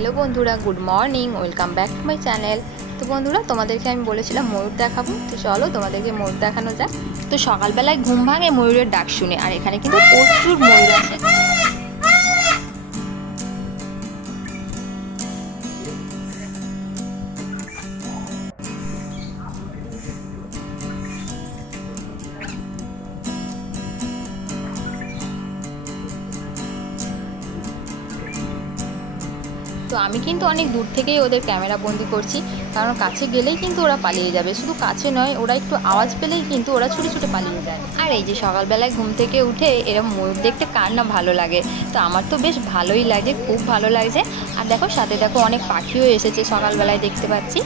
হ্যালো বন্ধুরা, good morning, welcome back to my channel. তো বন্ধুরা, তোমাদেরকে আমি বলেছিলাম ময়ূর দেখাবো, তো চলো তোমাদেরকে ময়ূর দেখানো যাক। তো সকালবেলায় ঘুম ভাঙে ময়ূরের ডাক শুনে, আর এখানে কিন্তু প্রচুর ময়ূর আছে। তো আমি কিন্তু অনেক দূর থেকেই ওদের ক্যামেরা বন্দি করছি, কারণ কাছে গেলেই কিন্তু ওরা পালিয়ে যাবে। শুধু কাছে নয়, ওরা একটু আওয়াজ পেলেই কিন্তু ওরা ছুটে ছুটে পালিয়ে যায়। আর এই যে সকালবেলায় ঘুম থেকে উঠে এরকম ময়ূর দেখতে কার না ভালো লাগে। তো আমার তো বেশ ভালোই লাগে, খুব ভালো লাগছে। আর দেখো সাথে দেখো অনেক পাখিও এসেছে সকালবেলায়, দেখতে পাচ্ছি।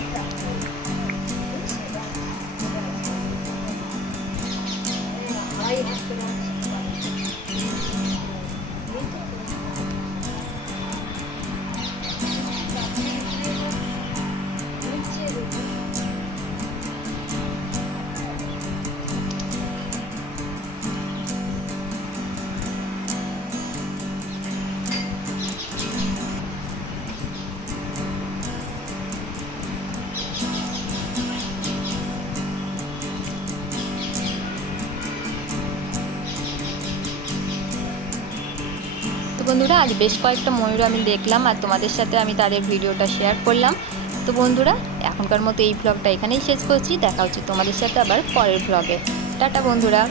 তো বন্ধুরা, আজ বেশ কয়েকটা ময়ূর আমি দেখলাম, আর তোমাদের সাথে আমি তাদের ভিডিওটা শেয়ার করলাম। তো বন্ধুরা, এখনকার মতো এই ব্লগটা এখানেই শেষ করছি। দেখা হচ্ছে তোমাদের সাথে আবার পরের ব্লগে। টাটা বন্ধুরা।